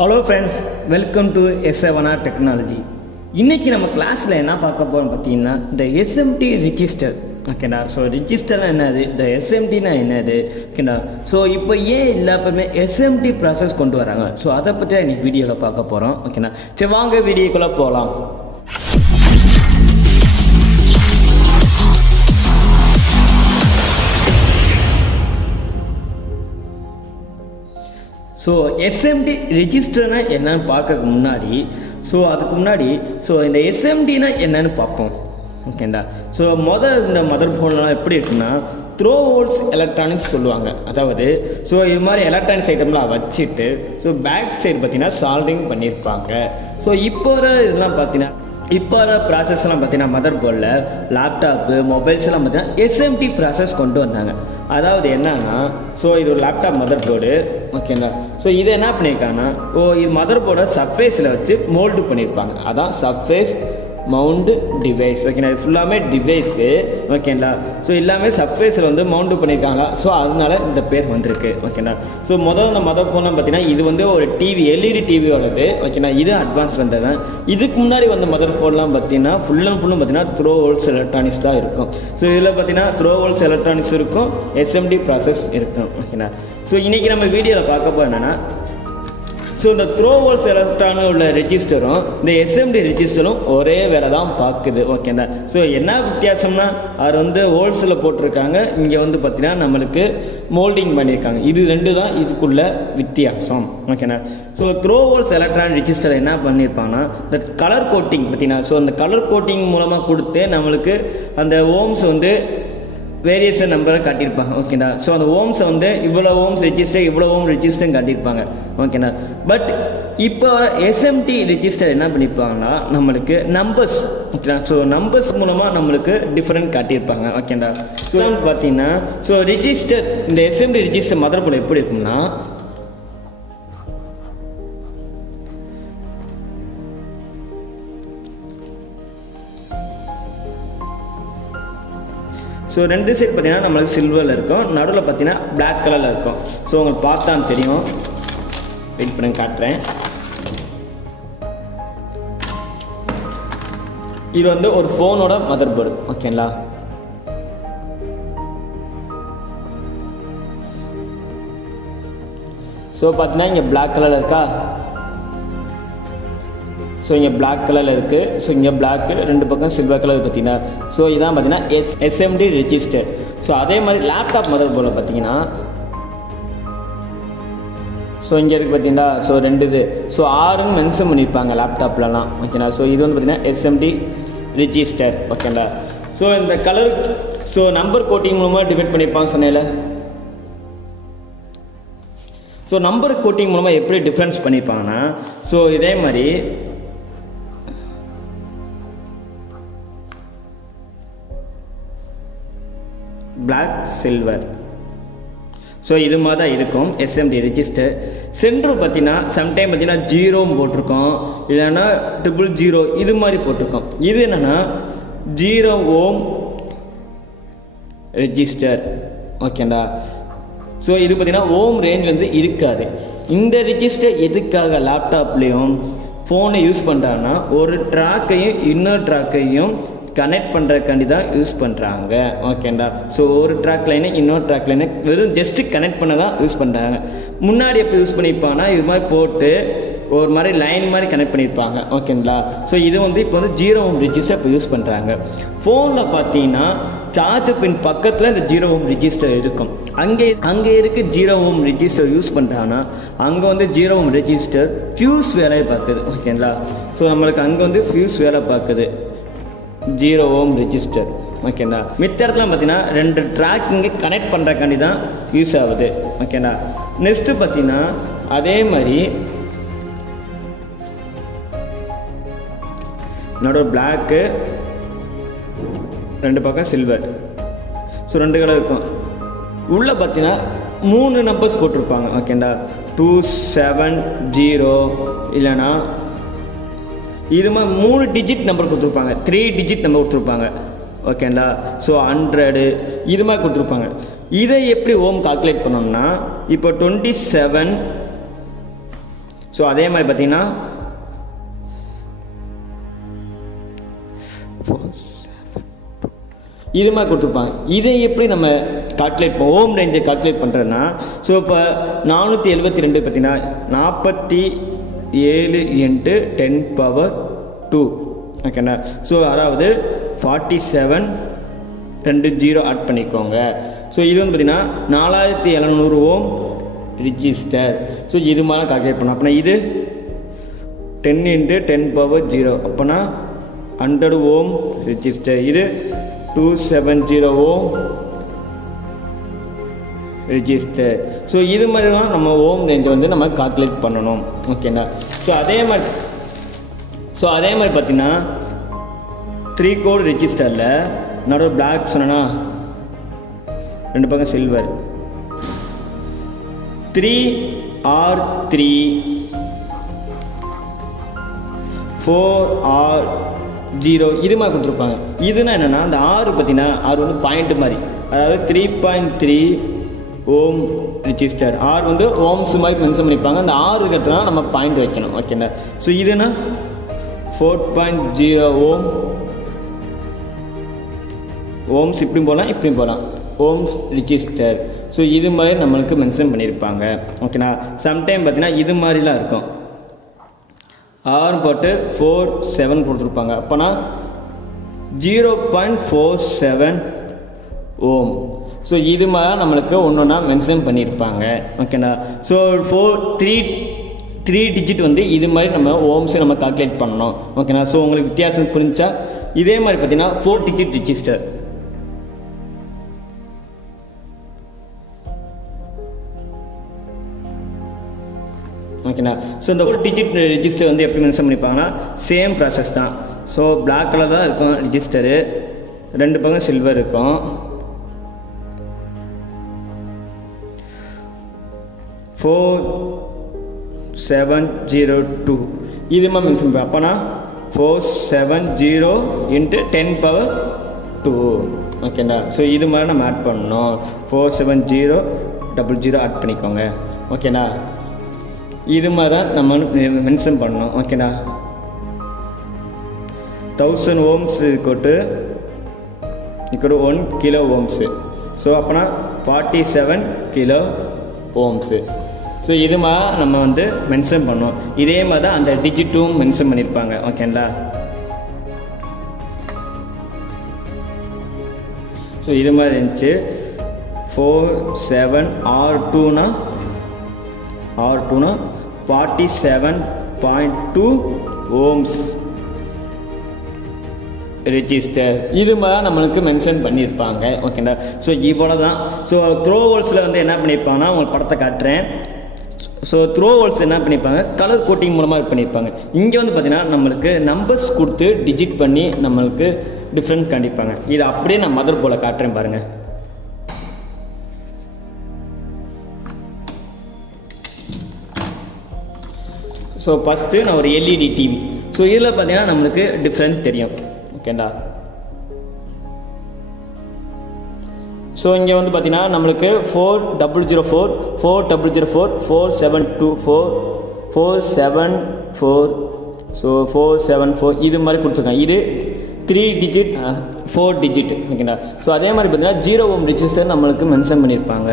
Hello friends, welcome to S7R Technology. இன்னைக்கு நம்ம கிளாஸ்ல என்ன பார்க்க போறோம் பார்த்தீங்கன்னா இந்த SMD ரெஜிஸ்டர். ஓகேடா. ஸோ ரெஜிஸ்டர்னா என்னது, இந்த SMDனா என்னது, ஓகேடா. ஸோ இப்போ ஏன் எல்லாருமே SMD ப்ராசஸ் கொண்டு வராங்க, ஸோ அதை பற்றி தான் இன்னைக்கு வீடியோவில் பார்க்க போகிறோம். ஓகேடா. சரி வாங்க வீடியோக்குள்ளே போகலாம். ஸோ SMD ரெஜிஸ்டர்னா என்னன்னு பார்க்கறதுக்கு முன்னாடி இந்த SMDனா என்னன்னு பார்ப்போம். ஓகேண்டா. ஸோ இந்த மதர் ஃபோன்லாம் எப்படி இருக்குன்னா த்ரோ ஹோல்ஸ் எலக்ட்ரானிக்ஸ் சொல்லுவாங்க. அதாவது ஸோ இது மாதிரி எலக்ட்ரானிக்ஸ் ஐட்டம்லாம் வச்சுட்டு ஸோ பேக் சைடு பார்த்தீங்கன்னா சால்டிங் பண்ணியிருப்பாங்க. ஸோ இப்போ இதெல்லாம் பார்த்தீங்கன்னா ப்ராசஸ்லாம் பார்த்தீங்கன்னா மதர் போர்டில் லேப்டாப்பு மொபைல்ஸ்லாம் பார்த்தீங்கன்னா SMD ப்ராசஸ் கொண்டு வந்தாங்க. அதாவது என்னன்னா ஸோ இது ஒரு லேப்டாப் மதர் போர்டு. ஓகேங்களா. ஸோ இதை என்ன பண்ணியிருக்காங்கன்னா இது மதர் போர்டை சர்ஃபேஸில் வச்சு மோல்டு பண்ணியிருப்பாங்க. அதான் சர்ஃபேஸ் மவுண்டு டிவைஸ். ஓகேங்களா. இது ஃபுல்லாமே டிவைஸு. ஓகேங்களா. ஸோ எல்லாமே சர்ஃபேஸில் வந்து மவுண்டு பண்ணியிருக்காங்க. ஸோ அதனால இந்த பேர் வந்திருக்கு. ஓகேங்களா. ஸோ இந்த மதர் ஃபோன்லாம் பார்த்தீங்கன்னா இது வந்து ஒரு டிவி LED டிவியோடது. ஓகேங்களா. இது அட்வான்ஸ் வந்தது தான். இதுக்கு முன்னாடி வந்த மதர் ஃபோன்லாம் பார்த்தீங்கன்னா ஃபுல்லும் பார்த்தீங்கன்னா த்ரோ ஹோல்ஸ் எலக்ட்ரானிக்ஸ் தான் இருக்கும். ஸோ இதில் பார்த்தீங்கன்னா த்ரோ ஹோல்ஸ் எலக்ட்ரானிக்ஸ் இருக்கும், SMD ப்ராசஸ் இருக்கும். ஓகேங்களா. ஸோ இன்றைக்கி நம்ம வீடியோவில் பார்க்க போகிறோம் என்னென்னா ஸோ இந்த த்ரோ ஹோல்ஸ் எலக்ட்ரானிக் உள்ள ரெஜிஸ்டரும் இந்த SMD ரெஜிஸ்டரும் ஒரே வேலை தான் பார்க்குது. ஓகேங்களா. ஸோ என்ன வித்தியாசம்னா அது வந்து ஹோல்ஸில் போட்டிருக்காங்க, இங்கே வந்து பார்த்தீங்கன்னா நம்மளுக்கு மோல்டிங் பண்ணியிருக்காங்க. இது ரெண்டு தான் இதுக்குள்ள வித்தியாசம். ஓகேண்ணா. So throw holes electronic register என்ன பண்ணியிருப்பாங்கன்னா இந்த கலர் கோட்டிங் பார்த்தீங்கன்னா ஸோ அந்த கலர் கோட்டிங் மூலமாக கொடுத்து நம்மளுக்கு அந்த ஓம்ஸ் வந்து வேரியேஷன் நம்பரை காட்டியிருப்பாங்க. ஓகேண்ணா. ஸோ அந்த ஓம்ஸை வந்து இவ்வளோ ஓம்ஸ் ரெஜிஸ்டர் இவ்வளோ ஓம் ரெஜிஸ்டர்னு காட்டியிருப்பாங்க. ஓகேண்ணா. பட் இப்போ SMD ரெஜிஸ்டர் என்ன பண்ணியிருப்பாங்கன்னா நம்மளுக்கு நம்பர்ஸ். ஓகேண்ணா. ஸோ நம்பர்ஸ் மூலமாக நம்மளுக்கு டிஃப்ரெண்ட் காட்டியிருப்பாங்க. ஓகேண்ணா. ஸோ பார்த்தீங்கன்னா ஸோ ரெஜிஸ்டர் இந்த SMD ரெஜிஸ்டர் மதர் போர்டு எப்படி இருக்கும்னா ஸோ ரெண்டு சைட் பார்த்தீங்கன்னா நம்மளுக்கு சில்வரில் இருக்கும், நடுவில் பார்த்தீங்கன்னா பிளாக் கலரில் இருக்கும். ஸோ உங்களுக்கு பார்த்தா தெரியும், வெயிட் பண்ணி காட்டுறேன். இது வந்து ஒரு ஃபோனோட மதர் போர்டு. ஓகேங்களா. ஸோ பார்த்தீங்கன்னா இங்கே பிளாக் கலரில் இருக்கா. ஸோ இங்கே பிளாக் கலரில் இருக்குது. ஸோ இங்கே பிளாக்கு ரெண்டு பக்கம் சில்வர் கலர் பார்த்தீங்கன்னா ஸோ இதான் பார்த்தீங்கன்னா SMD ரெஜிஸ்டர். ஸோ அதே மாதிரி லேப்டாப் மதர் போர்டில் பார்த்தீங்கன்னா ஸோ இங்கே இருக்குது பார்த்தீங்களா. ஸோ ரெண்டு இது ஸோ 6ன்னு மென்ஷன் பண்ணியிருப்பாங்க லேப்டாப்லலாம். ஓகேங்களா. ஸோ இது வந்து பார்த்தீங்கன்னா SMD ரெஜிஸ்டர். ஓகேங்களா. ஸோ இந்த கலர் ஸோ நம்பர் கோட்டிங் மூலமாக டிவைட் பண்ணியிருப்பாங்க சொன்னேன்ல. ஸோ நம்பர் கோட்டிங் மூலமாக எப்படி டிஃப்ரென்ஸ் பண்ணியிருப்பாங்கன்னா ஸோ இதே மாதிரி பிளாக் சில்வர். ஸோ இது மாதிரி தான் இருக்கும் SMD ரெஜிஸ்டர். சென்ட்ரு பார்த்தீங்கன்னா சம்டைம் பார்த்தீங்கன்னா 0 போட்டிருக்கோம், இல்லைன்னா 000 இது மாதிரி போட்டிருக்கோம். இது என்னென்னா 0 ஓம் ரெஜிஸ்டர். ஓகேண்டா. ஸோ இது பார்த்தீங்கன்னா ஓம் ரேஞ்ச் வந்து இருக்காது. இந்த ரெஜிஸ்டர் எதுக்காக லேப்டாப்லேயும் ஃபோனை யூஸ் பண்ணுறாங்கன்னா ஒரு ட்ராக்கையும் இன்னொரு ட்ராக்கையும் கனெக்ட் பண்ணுறதுக்காண்டி தான் யூஸ் பண்ணுறாங்க. ஓகேண்டா. ஸோ ஒரு ட்ராக் லைனு இன்னொரு ட்ராக் லைனு வெறும் ஜஸ்ட்டு கனெக்ட் பண்ண தான் யூஸ் பண்ணுறாங்க. முன்னாடி எப்போ யூஸ் பண்ணியிருப்பாங்கன்னா இது மாதிரி போட்டு ஒரு மாதிரி லைன் மாதிரி கனெக்ட் பண்ணியிருப்பாங்க. ஓகேங்களா. ஸோ இது வந்து இப்போ வந்து 0 ஓம் ரெஜிஸ்டர் இப்போ யூஸ் பண்ணுறாங்க. ஃபோனில் பார்த்தீங்கன்னா சார்ஜ் பின் பக்கத்தில் இந்த 0 ஓம் ரெஜிஸ்டர் இருக்கும். அங்கே இருக்குது 0 ஓம் ரெஜிஸ்டர் யூஸ் பண்ணுறாங்கன்னா அங்கே வந்து 0 ஓம் ரெஜிஸ்டர் ஃபியூஸ் வேலையை பார்க்குது. ஓகேங்களா. ஸோ நம்மளுக்கு அங்கே வந்து ஃபியூஸ் வேலை பார்க்குது 0 ஓம் ரெஜிஸ்டர். ஓகேண்ணா. மித்த இடத்துல பார்த்தீங்கன்னா 2 ட்ராக் இங்கே கனெக்ட் பண்ணுறக்காண்டி தான் யூஸ் ஆகுது. ஓகேண்ணா. நெக்ஸ்ட்டு பார்த்தீங்கன்னா அதே மாதிரி நடுவில் பிளாக்கு ரெண்டு பக்கம் சில்வர். ஸோ 2 கலர் இருக்கும். உள்ளே பார்த்தீங்கன்னா 3 நம்பர்ஸ் போட்டிருப்பாங்க. ஓகேண்டா. 270 இல்லைன்னா இது மாதிரி 3 டிஜிட் நம்பர் கொடுத்துருப்பாங்க, 3 டிஜிட் நம்பர் கொடுத்துருப்பாங்க. ஓகேங்களா. ஸோ 100 இது மாதிரி கொடுத்துருப்பாங்க. இதை எப்படி ஓம் கால்குலேட் பண்ணோம்னா இப்போ 27 ஸோ அதே மாதிரி பார்த்தீங்கன்னா இது மாதிரி கொடுத்துருப்பாங்க. இதை எப்படி நம்ம கால்குலேட் ஓம் ரேஞ்சை கால்குலேட் பண்ணுறதுன்னா, ஸோ இப்போ 472 பார்த்தீங்கன்னா 47 × 10⁻², ஓகேண்ணா. ஸோ அதாவது 47 2 0 ஆட் பண்ணிக்கோங்க. ஸோ இது வந்து பார்த்தீங்கன்னா 4700 ஓம் ரிஜிஸ்டர். ஸோ இது மாதிரி கால்குலேட் பண்ணோம். அப்படின்னா இது 10 × 10⁻0 அப்போனா 100 ஓம் ரிஜிஸ்டர். இது 270 ஓம் ரிஜிஸ்டர். ஸோ இது மாதிரி தான் நம்ம ஓம் ரேஞ்சை வந்து நம்ம கால்குலேட் பண்ணணும், ஓகேண்ணா. ஸோ அதே மாதிரி பார்த்தீங்கன்னா 3 கோட் ரெஜிஸ்டரில் நடுவு பிளாக் சொன்னா 2 பக்கம் சில்வர் 3R3 4R0 இது மாதிரி கொடுத்துருப்பாங்க. இதுனா என்னென்னா அந்த ஆறு பார்த்தீங்கன்னா ஆறு வந்து பாயிண்ட் மாதிரி, அதாவது 3.3 ஓம் ரிஜிஸ்டர். ஆர் வந்து ஓம்ஸ் மாதிரி மென்ஷன் பண்ணிப்பாங்க. அந்த ஆறு இருக்கிறதுனால நம்ம பாயிண்ட் வைக்கணும், ஓகேண்ணா. ஸோ இதுனா 4.0 ஓம்ஸ் இப்படி போகலாம் இப்படி போகலாம் ஓம்ஸ் ரிஜிஸ்டர். ஸோ இது மாதிரி நம்மளுக்கு மென்ஷன் பண்ணியிருப்பாங்க, ஓகேண்ணா. சம்டைம் பார்த்தீங்கன்னா இது மாதிரிலாம் இருக்கும். ஆர் போட்டு 47 கொடுத்துருப்பாங்க. அப்போனா 0.47 ஓம். ஸோ இது மாதிரி நம்மளுக்கு ஒன்று ஒன்றா மென்ஷன் பண்ணியிருப்பாங்க, ஓகேண்ணா. ஸோ 3 டிஜிட் வந்து இது மாதிரி நம்ம ஓம்ஸை நம்ம கால்குலேட் பண்ணணும், ஓகேண்ணா. ஸோ உங்களுக்கு வித்தியாசம் புரிஞ்சா இதே மாதிரி பார்த்தீங்கன்னா 4 டிஜிட் ரிஜிஸ்டர், ஓகேண்ணா. ஸோ இந்த 4 டிஜிட் ரிஜிஸ்டர் வந்து எப்படி மென்ஷன் பண்ணிப்பாங்கன்னா சேம் ப்ராசஸ் தான். ஸோ பிளாக் கலர் தான் இருக்கும் ரிஜிஸ்டரு, 2 பக்கம் சில்வர் இருக்கும். 4702 இது மாதிரி மென்ஷன் பண்ணி அப்போனா 470 × 10⁻², ஓகேண்ணா. ஸோ இது மாதிரி நம்ம ஆட் பண்ணணும். 47000 ஆட் பண்ணிக்கோங்க, ஓகேண்ணா. இது மாதிரி தான் நம்ம மென்ஷன் பண்ணணும், ஓகேண்ணா. 1000 ஓம்ஸ் கொட்டு 1 கிலோ ஓம்ஸு. ஸோ அப்போனா 47 கிலோ ஓம்ஸு. ஸோ இது மாதிரி நம்ம வந்து மென்ஷன் பண்ணோம். இதே மாதிரி தான் அந்த டிஜிட்டும் மென்ஷன் பண்ணியிருப்பாங்க, ஓகேங்களா. ஸோ இது மாதிரி இருந்துச்சு. 47R2னா 47.2 ஓம்ஸ் ரெஜிஸ்டர். இது மாதிரி நம்மளுக்கு மென்ஷன் பண்ணியிருப்பாங்க, ஓகேங்களா. ஸோ இவ்வளோ தான். ஸோ த்ரோ ஹோல்ஸில் வந்து என்ன பண்ணியிருப்பாங்கன்னா உங்களுக்கு படத்தை காட்டுறேன். ஸோ த்ரோ ஹோல்ஸ் என்ன பண்ணியிருப்பாங்க கலர் கோட்டிங் மூலமாக இது பண்ணியிருப்பாங்க. இங்கே வந்து பார்த்தீங்கன்னா நம்மளுக்கு நம்பர்ஸ் கொடுத்து டிஜிட் பண்ணி நம்மளுக்கு டிஃப்ரெண்ட் காண்பிப்பாங்க. இது அப்படியே நான் மதர் போர்டில் காட்டுறேன் பாருங்கள். ஸோ ஃபஸ்ட்டு நான் ஒரு எல்இடி டிவி. ஸோ இதில் பார்த்தீங்கன்னா நம்மளுக்கு டிஃப்ரெண்ட் தெரியும், ஓகேண்டா. ஸோ இங்கே வந்து பார்த்தீங்கன்னா நம்மளுக்கு 4004 4004 4724 474 ஸோ 474 இது மாதிரி கொடுத்துருக்காங்க. இது 3 டிஜிட் 4 டிஜிட், ஓகேண்டா. ஸோ அதே மாதிரி பார்த்தீங்கன்னா 0 ஓம் ரெஜிஸ்டர் நம்மளுக்கு மென்ஷன் பண்ணியிருப்பாங்க.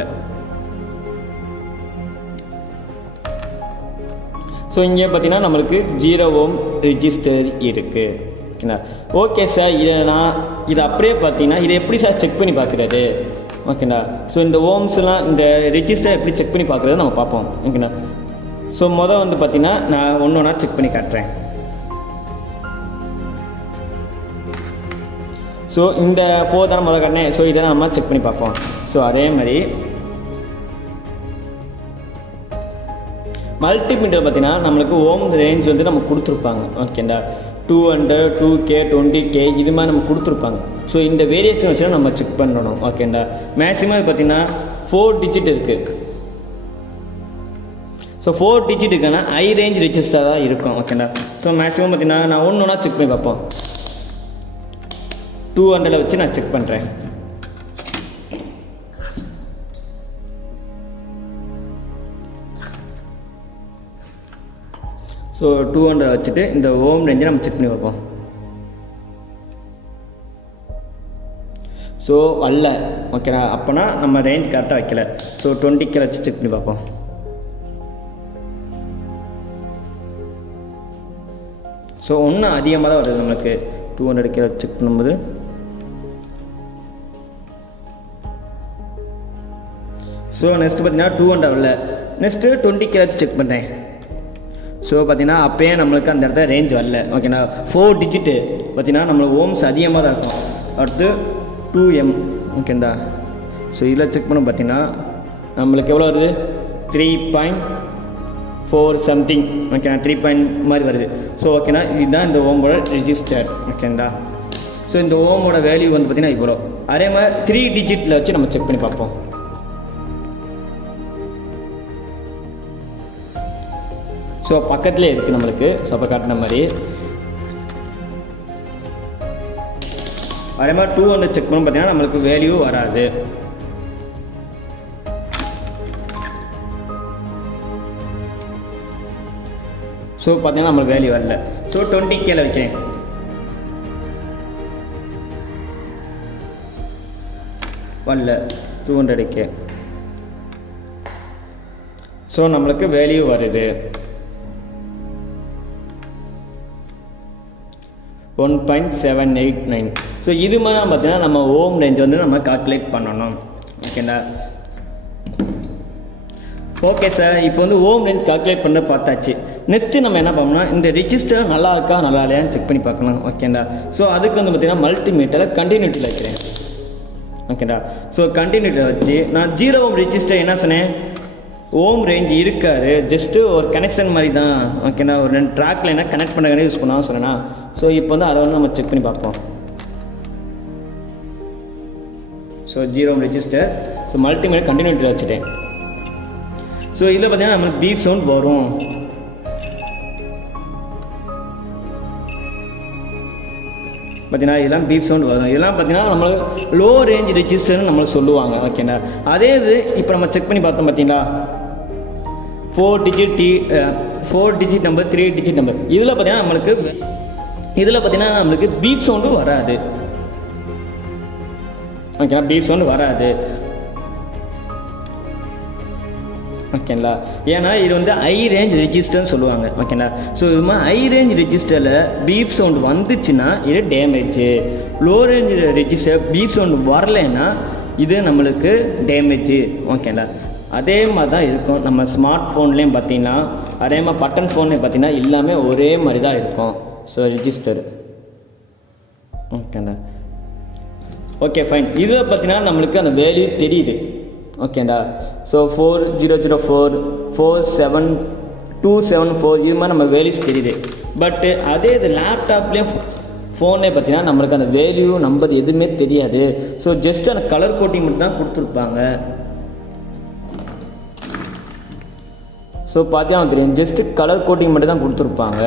ஸோ இங்கே பார்த்தீங்கன்னா நம்மளுக்கு 0 ஓம் ரெஜிஸ்டர் இருக்குது, ஓகேண்ணா. ஓகே சார், இதை அப்படியே பார்த்தீங்கன்னா இதை எப்படி சார் செக் பண்ணி பார்க்குறது, ஓகேண்ணா. ஸோ இந்த ஓம்ஸ்லாம் இந்த ரெஜிஸ்டர் எப்படி செக் பண்ணி பார்க்குறது நம்ம பார்ப்போம், ஓகேண்ணா. ஸோ மொதல் வந்து பார்த்தீங்கன்னா நான் ஒன்று ஒன்றா செக் பண்ணி காட்டுறேன். ஸோ இந்த 4 தானே முதல் காட்டினேன். ஸோ இதை நம்ம செக் பண்ணி பார்ப்போம். ஸோ அதே மாதிரி மல்டிமீட்டர் பார்த்தீங்கன்னா நம்மளுக்கு ஓம் ரேஞ்ச் வந்து நம்ம கொடுத்துருப்பாங்க, ஓகேண்டா. 200 2K 20K இது மாதிரி நம்ம கொடுத்துருப்பாங்க. ஸோ இந்த வேரியேஷன் வச்சு நம்ம செக் பண்ணணும், ஓகேண்டா. மேக்ஸிமம் பார்த்தீங்கன்னா 4 டிஜிட் இருக்குது. ஸோ 4 டிஜிட்டுக்கான ஹை ரேஞ்ச் ரெஜிஸ்டர் தான் இருக்கும், ஓகேண்டா. ஸோ மேக்ஸிமம் பார்த்தீங்கன்னா நான் ஒன்று ஒன்றா செக் பண்ணி பார்ப்போம். 200 வச்சு நான் செக் பண்ணுறேன். ஸோ 200 வச்சுட்டு இந்த ஓம் ரேஞ்சை நம்ம செக் பண்ணி பார்ப்போம். ஸோ அல்ல ஓகேண்ணா, அப்போனா நம்ம ரேஞ்ச் கரெக்டாக வைக்கல. ஸோ 20 கீழே வச்சு செக் பண்ணி பார்ப்போம். ஸோ ஒன்றும் அதிகமாக தான் வருது நம்மளுக்கு 200 கீழே செக் பண்ணும்போது. ஸோ நெக்ஸ்ட்டு பார்த்தீங்கன்னா 200 வரல. நெக்ஸ்ட்டு 20 கீழே வச்சு செக் பண்ணுறேன். ஸோ பார்த்தீங்கன்னா அப்போயே நம்மளுக்கு அந்த இடத்துல ரேஞ்ச் வரல ஓகேண்ணா. 4 டிஜிட்டு பார்த்தீங்கன்னா நம்மளுக்கு ஓம்ஸ் அதிகமாக தான் இருக்கும். அடுத்து 2M ஓகேண்டா. ஸோ இதில் செக் பண்ண பார்த்தீங்கன்னா நம்மளுக்கு எவ்வளோ வருது 3.4 சம்திங் ஓகேண்ணா, 3 மாதிரி வருது. ஸோ ஓகேண்ணா இதுதான் இந்த ஓமோட ரெஜிஸ்டர் ஓகேண்டா. ஸோ இந்த ஓமோட வேல்யூ வந்து பார்த்தீங்கன்னா இவ்வளோ. அதே மாதிரி 3 டிஜிட்டில் வச்சு நம்ம செக் பண்ணி பார்ப்போம். ஸோ பக்கத்துலேயே இருக்குது நம்மளுக்கு. ஸோ அப்போ காட்டின மாதிரி அதே மாதிரி 200 செக் பண்ண பார்த்தீங்கன்னா நம்மளுக்கு வேல்யூ வராது. ஸோ பார்த்தீங்கன்னா நம்மளுக்கு வேல்யூ வரல. ஸோ 20 கீழே வைக்கிறேன். வரல 200க்கு. ஸோ நம்மளுக்கு வேல்யூ வருது 1.789. ஸோ இது மாதிரி பார்த்தீங்கன்னா நம்ம ஓம் ரேஞ்ச் வந்து நம்ம கால்குலேட் பண்ணணும் ஓகேண்ணா. ஓகே சார், இப்போ வந்து ஓம் ரேஞ்ச் கால்குலேட் பண்ண பார்த்தாச்சு. நெக்ஸ்ட்டு நம்ம என்ன பண்ணோம்னா இந்த ரெஜிஸ்டர் நல்லா இருக்கா நல்லா இல்லையான்னு செக் பண்ணி பார்க்கணும் ஓகேண்டா. ஸோ அதுக்கு வந்து பார்த்தீங்கன்னா மல்டிமீட்டரில் கண்டினியூட்டியில் வைக்கிறேன் ஓகேண்டா. ஸோ கண்டினியூட்டியில் வச்சு நான் 0 ஓம் ரெஜிஸ்டர் என்ன சொன்னேன், ஓம் ரேஞ்ச் இருக்காது, ஜஸ்ட்டு ஒரு கனெக்ஷன் மாதிரி தான் ஓகேண்ணா. ஒரு 2 ட்ராக்ல என்ன கனெக்ட் பண்ண யூஸ் பண்ணால் சொன்னேன்னா. ஸோ இப்போ வந்து அதை வந்து நம்ம செக் பண்ணி பார்ப்போம். ஸோ 0 ஓம் ரெஜிஸ்டர். ஸோ மல்டிமீட்டர் கண்டினியூட்டியில் வச்சுட்டேன். ஸோ இதில் பார்த்தீங்கன்னா நம்மளுக்கு பீப் சவுண்ட் வரும். பார்த்தீங்கன்னா இதெல்லாம் பீப் சவுண்ட் வரும். இதெல்லாம் பார்த்தீங்கன்னா நம்மளுக்கு லோ ரேஞ்ச் ரெஜிஸ்டர்னு நம்மளுக்கு சொல்லுவாங்க ஓகேண்ணா. அதே இது இப்போ நம்ம செக் பண்ணி பார்த்தோம் பார்த்தீங்களா 4 டிஜிட் நம்பர் 3 டிஜிட் நம்பர். இதில் பார்த்தீங்கன்னா நம்மளுக்கு பீப் சவுண்டு வராது ஓகேண்ணா. பீப் சவுண்டு வராது ஓகேங்களா. ஏன்னா இது வந்து ஹை ரேஞ்ச் ரெஜிஸ்டர்னு சொல்லுவாங்க ஓகேங்களா. ஸோ இது மாதிரி ஹை ரேஞ்ச் ரெஜிஸ்டரில் பீப் சவுண்ட் வந்துச்சுன்னா இது damage. Low range register beep sound வரலைன்னா இது நம்மளுக்கு டேமேஜ் ஓகேங்களா. அதே மாதிரி தான் இருக்கும் நம்ம ஸ்மார்ட் ஃபோன்லேயும் பார்த்தீங்கன்னா, அதே மாதிரி பட்டன் ஃபோன்லேயும் பார்த்தீங்கன்னா எல்லாமே ஒரே மாதிரி தான் இருக்கும். ஸோ ரெஜிஸ்டர் ஓகேண்டா. Okay fine. இதில் பார்த்தீங்கன்னா நம்மளுக்கு அந்த வேல்யூ தெரியுது ஓகேண்டா. ஸோ 4004 47274 இது மாதிரி நம்ம வேல்யூஸ் தெரியுது. பட்டு அதே இது லேப்டாப்லேயும் ஃபோன்லேயே பார்த்தீங்கன்னா நம்மளுக்கு அந்த வேல்யூ நம்பர் எதுவுமே தெரியாது. ஸோ ஜஸ்ட் அந்த கலர் கோட்டிங் மட்டும் தான் கொடுத்துருப்பாங்க. ஸோ பார்த்தீங்கன்னா தெரியும், ஜஸ்ட்டு கலர் கோட்டிங் மட்டும் தான் கொடுத்துருப்பாங்க.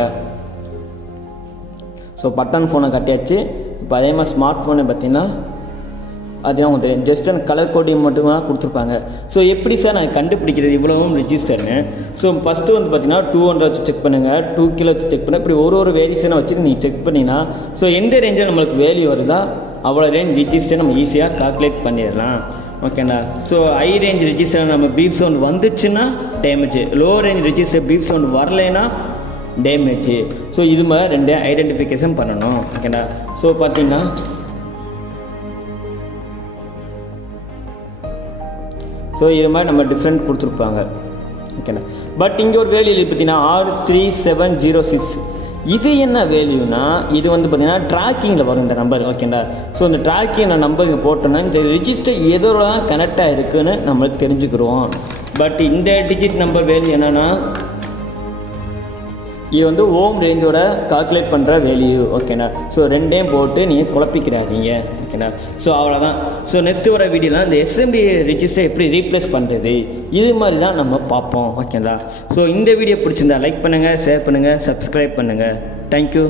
ஸோ பட்டன் ஃபோனை கட்டியாச்சு. இப்போ அதே மாதிரி ஸ்மார்ட் ஃபோனை பார்த்தீங்கன்னா அதுதான் உங்களுக்கு தெரியும், ஜஸ்ட் அந்த கலர் கோட்டிங் மட்டும்தான் கொடுத்துருப்பாங்க. ஸோ எப்படி சார் நான் கண்டுபிடிக்கிறது இவ்வளவும் ரெஜிஸ்டர்னு? ஸோ ஃபஸ்ட்டு வந்து பார்த்தீங்கன்னா 200 வச்சு செக் பண்ணுங்கள், 2 கிலோ வச்சு செக் பண்ணுங்கள். இப்படி ஒரு வேரியேஷனை வச்சுட்டு நீங்கள் செக் பண்ணிங்கன்னா ஸோ எந்த ரேஞ்சில் நம்மளுக்கு வேல்யூ வருதா அவ்வளோ ரேஞ்ச் ரெஜிஸ்டர் நம்ம ஈஸியாக கால்குலேட் பண்ணிடலாம் ஓகேண்ணா. ஸோ ஹை ரேஞ்ச் ரெஜிஸ்டர் நம்ம பீப் சவுண்ட் வந்துச்சுன்னா damage, low range register beep sound வரலைன்னா டேமேஜ். ஸோ இது மாதிரி 2 ஐடென்டிஃபிகேஷன் பண்ணணும் ஓகேண்ணா. ஸோ பார்த்தீங்கன்னா ஸோ இது மாதிரி நம்ம டிஃப்ரெண்ட் கொடுத்துருப்பாங்க ஓகேண்ணா. பட் இங்கே ஒரு வேல்யூ பார்த்தீங்கன்னா 63706. இது என்ன வேல்யூனா இது வந்து பார்த்தீங்கன்னா ட்ராக்கிங்கில் வரும் இந்த நம்பர் ஓகேண்டா. ஸோ இந்த ட்ராக்கிங் நம்பர் இங்கே போட்டோன்னா இந்த ரிஜிஸ்டர் எதோட தான் கனெக்டாக இருக்குதுன்னு நம்மளுக்கு தெரிஞ்சுக்கிறோம். பட் இந்த டிஜிட் நம்பர் வேல்யூ என்னென்னா இது வந்து ஓம் ரேஞ்சோட கால்குலேட் பண்ணுற வேல்யூ ஓகேண்ணா. ஸோ 2யும் போட்டு நீங்கள் குழப்பிக்கிறாதீங்க ஓகேண்ணா. ஸோ அவ்வளோதான். ஸோ நெக்ஸ்ட்டு வர வீடியோலாம் இந்த SMD ரெஜிஸ்டர் எப்படி ரீப்ளேஸ் பண்ணுறது இது மாதிரி தான் நம்ம பார்ப்போம் ஓகேங்களா. ஸோ இந்த வீடியோ பிடிச்சிருந்தா லைக் பண்ணுங்கள், ஷேர் பண்ணுங்கள், சப்ஸ்கிரைப் பண்ணுங்கள். தேங்க்யூ.